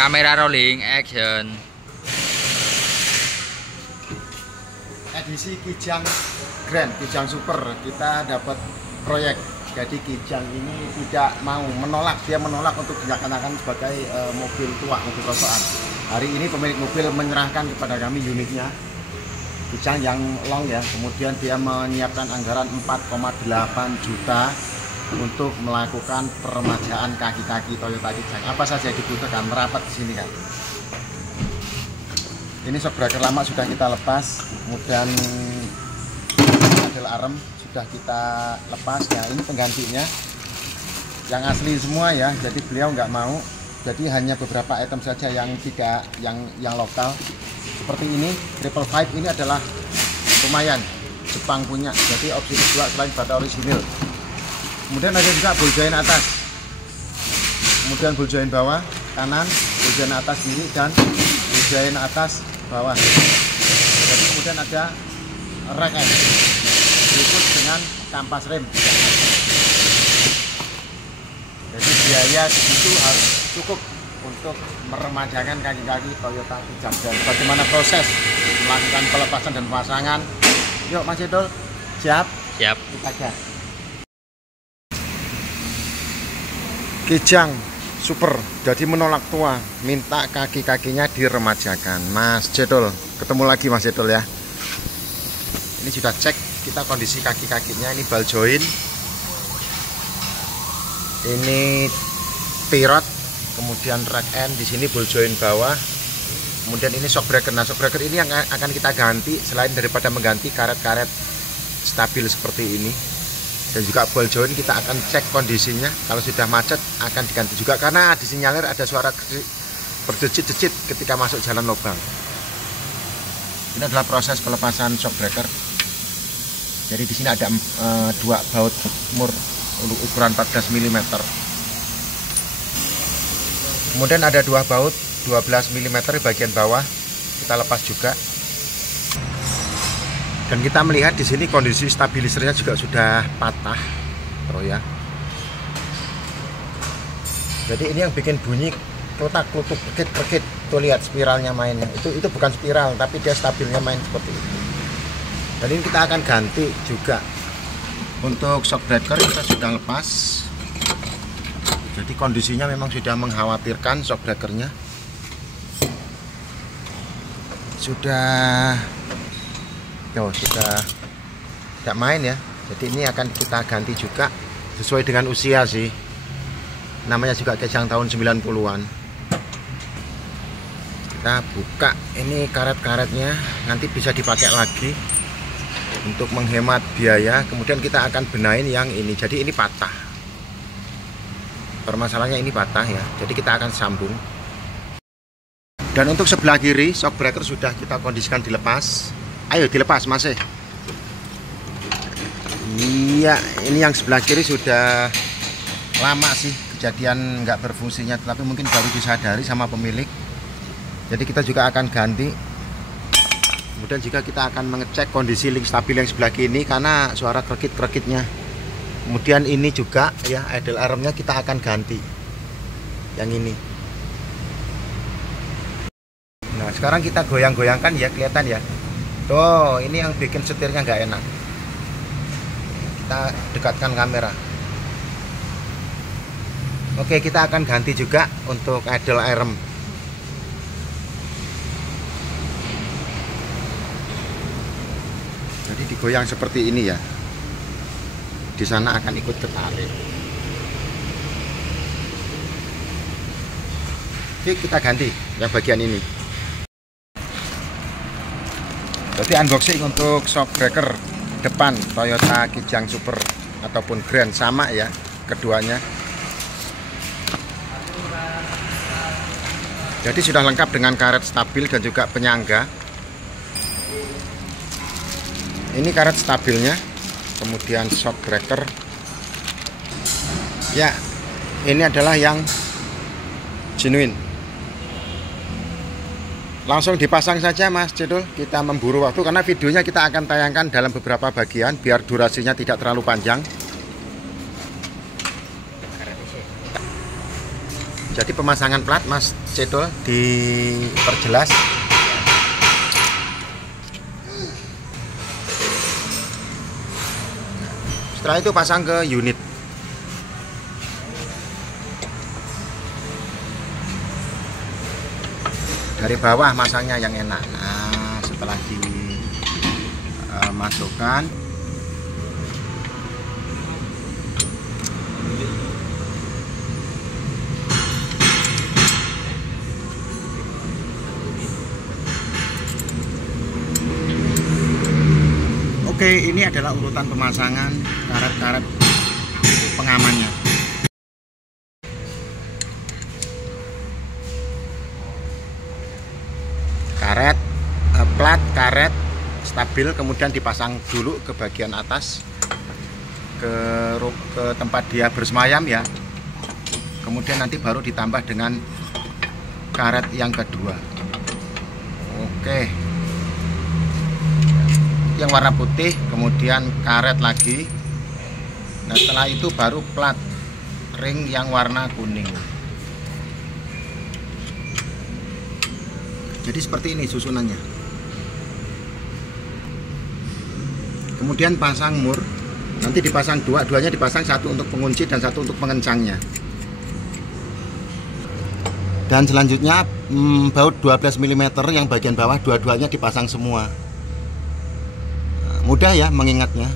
Kamera rolling action. Edisi Kijang Grand, Kijang Super, kita dapat proyek. Jadi Kijang ini tidak mau menolak, dia menolak untuk digunakan sebagai mobil tua, mobil rosokan. Hari ini pemilik mobil menyerahkan kepada kami unitnya Kijang yang long ya. Kemudian dia menyiapkan anggaran 4,8 juta untuk melakukan peremajaan kaki-kaki Toyota Kijang. Apa saja yang dibutuhkan merapat di sini kan. Ini shock breaker lama sudah kita lepas, kemudian adel arem sudah kita lepas. Ya ini penggantinya yang asli semua ya, jadi beliau nggak mau, jadi hanya beberapa item saja yang tidak yang lokal seperti ini. Triple Five ini adalah lumayan Jepang punya, jadi opsi kedua selain bata orisinil. Kemudian ada juga ball joint atas, kemudian ball joint bawah kanan, ball joint atas kiri, dan ball joint atas bawah. Jadi kemudian ada rack end berikut dengan kampas rem. Jadi biaya segitu harus cukup untuk meremajakan kaki-kaki Toyota Kijang. Dan bagaimana proses melakukan pelepasan dan pemasangan? Yuk Mas Idol, siap? Siap. Kita gas. Kijang Super jadi menolak tua, minta kaki-kakinya diremajakan. Mas Jedol, ketemu lagi Mas Jedol ya. Ini sudah cek kita kondisi kaki-kakinya. Ini ball joint, ini pirot, kemudian rack end, di sini ball joint bawah, kemudian ini shock breaker. Nah, shock breaker ini yang akan kita ganti selain daripada mengganti karet-karet stabil seperti ini. Dan juga ball joint kita akan cek kondisinya, kalau sudah macet akan diganti juga, karena disinyalir ada suara berdecit-decit ketika masuk jalan lubang. Ini adalah proses pelepasan shock breaker. Jadi di sini ada dua baut mur ukuran 14 mm. Kemudian ada dua baut 12 mm di bagian bawah, kita lepas juga. Dan kita melihat di sini kondisi stabilisernya juga sudah patah, bro ya. Jadi ini yang bikin bunyi kletak-kletuk, krekit-krekit. Tuh lihat spiralnya mainnya. Itu bukan spiral, tapi dia stabilnya main seperti itu. Dan ini kita akan ganti juga. Untuk shock breaker kita sudah lepas. Jadi kondisinya memang sudah mengkhawatirkan shock breakernya. Sudah tidak main ya. Jadi ini akan kita ganti juga sesuai dengan usia sih. Namanya juga Kijang tahun 90-an. Kita buka ini karet-karetnya, nanti bisa dipakai lagi untuk menghemat biaya. Kemudian kita akan benahin yang ini. Jadi ini patah. Permasalahannya ini patah ya. Jadi kita akan sambung. Dan untuk sebelah kiri shock breaker sudah kita kondisikan dilepas. Ayo dilepas Mas. Iya, ini yang sebelah kiri sudah lama sih kejadian nggak berfungsinya, tapi mungkin baru disadari sama pemilik. Jadi kita juga akan ganti. Kemudian juga kita akan mengecek kondisi link stabil yang sebelah kiri karena suara krekit-krekitnya. Kemudian ini juga ya, idle armnya kita akan ganti yang ini. Nah sekarang kita goyang-goyangkan ya, kelihatan ya. Tuh, ini yang bikin setirnya nggak enak. Kita dekatkan kamera. Oke, kita akan ganti juga untuk idle arm. Jadi digoyang seperti ini ya. Di sana akan ikut ketarik. Oke, kita ganti yang bagian ini. Jadi unboxing untuk shock breaker depan Toyota Kijang Super ataupun Grand, sama ya keduanya. Jadi sudah lengkap dengan karet stabil dan juga penyangga. Ini karet stabilnya, kemudian shock breaker. Ya, ini adalah yang genuine. Langsung dipasang saja Mas Jedul, kita memburu waktu karena videonya kita akan tayangkan dalam beberapa bagian biar durasinya tidak terlalu panjang. Jadi pemasangan plat Mas Cedol diperjelas. Setelah itu pasang ke unit. Dari bawah masangnya yang enak. Nah, setelah dimasukkan, oke, ini adalah urutan pemasangan karet-karet pengamannya. Karet, plat, karet stabil, kemudian dipasang dulu ke bagian atas, ke tempat dia bersemayam ya. Kemudian nanti baru ditambah dengan karet yang kedua. Oke, yang warna putih, kemudian karet lagi. Nah, setelah itu baru plat ring yang warna kuning. Jadi seperti ini susunannya. Kemudian pasang mur, nanti dipasang duanya dipasang, satu untuk pengunci dan satu untuk pengencangnya. Dan selanjutnya baut 12 mm yang bagian bawah dua-duanya dipasang semua. Mudah ya mengingatnya.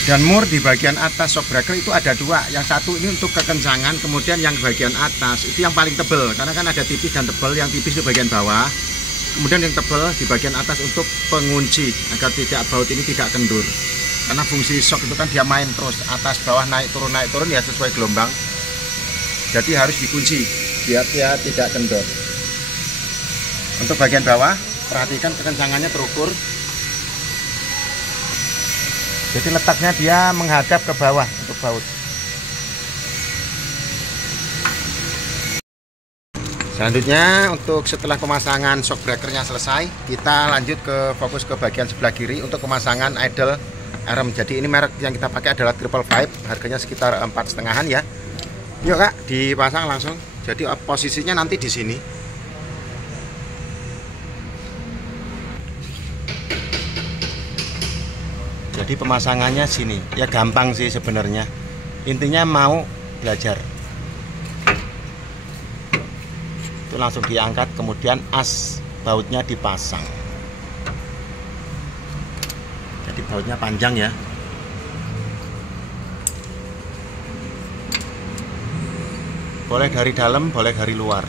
Dan mur di bagian atas shockbreaker itu ada dua. Yang satu ini untuk kekencangan, kemudian yang bagian atas itu yang paling tebal, karena kan ada tipis dan tebal. Yang tipis di bagian bawah, kemudian yang tebal di bagian atas untuk pengunci agar tidak baut ini tidak kendur. Karena fungsi shock itu kan dia main terus, atas bawah naik turun ya sesuai gelombang. Jadi harus dikunci biar dia tidak kendor. Untuk bagian bawah, perhatikan kekencangannya terukur. Jadi letaknya dia menghadap ke bawah untuk baut. Selanjutnya, untuk setelah pemasangan shockbreakernya selesai, kita lanjut fokus ke bagian sebelah kiri untuk pemasangan idle arm. Jadi ini merek yang kita pakai adalah Triple Five, harganya sekitar 4,5-an ya. Yuk Kak, dipasang langsung. Jadi posisinya nanti di sini. Jadi pemasangannya sini. Ya gampang sih sebenarnya. Intinya mau belajar. Itu langsung diangkat, kemudian as bautnya dipasang. Jadi bautnya panjang ya. Boleh dari dalam, boleh dari luar.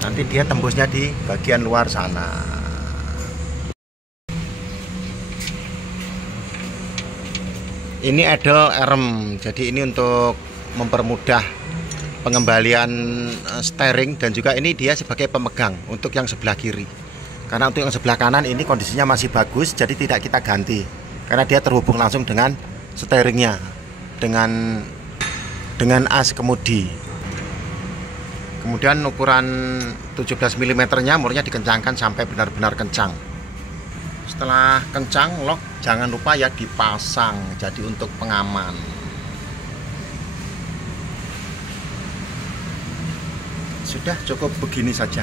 Nanti dia tembusnya di bagian luar sana. Ini idle arm, jadi ini untuk mempermudah pengembalian steering, dan juga ini dia sebagai pemegang untuk yang sebelah kiri. Karena untuk yang sebelah kanan ini kondisinya masih bagus, jadi tidak kita ganti. Karena dia terhubung langsung dengan steeringnya, dengan as kemudi. Kemudian ukuran 17 mm nya murnya dikencangkan sampai benar-benar kencang. Setelah kencang, lock jangan lupa ya dipasang, jadi untuk pengaman. Sudah cukup begini saja.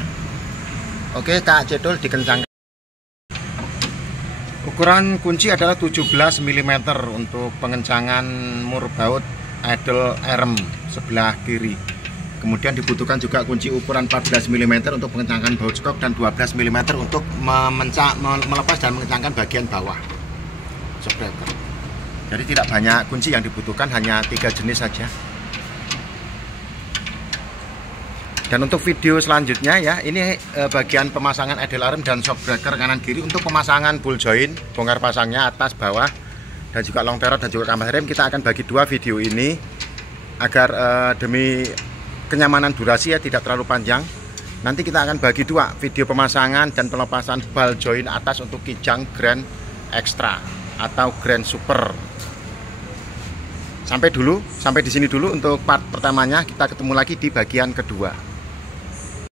Oke, Kak Cedol dikencangkan. Ukuran kunci adalah 17 mm untuk pengencangan mur baut idle arm sebelah kiri. Kemudian dibutuhkan juga kunci ukuran 14 mm untuk mengencangkan baut skok, dan 12 mm untuk melepas dan mengencangkan bagian bawah shockbreaker. Jadi tidak banyak kunci yang dibutuhkan, hanya 3 jenis saja. Dan untuk video selanjutnya ya, ini bagian pemasangan idle arm dan shockbreaker kanan kiri. Untuk pemasangan ball joint, bongkar pasangnya atas bawah, dan juga long terror dan juga kampas rem, kita akan bagi 2 video ini agar demi kenyamanan durasi ya, tidak terlalu panjang. Nanti kita akan bagi 2 video pemasangan dan pelepasan ball joint atas untuk Kijang Grand Extra atau Grand Super. Sampai di sini dulu untuk part pertamanya. Kita ketemu lagi di bagian kedua.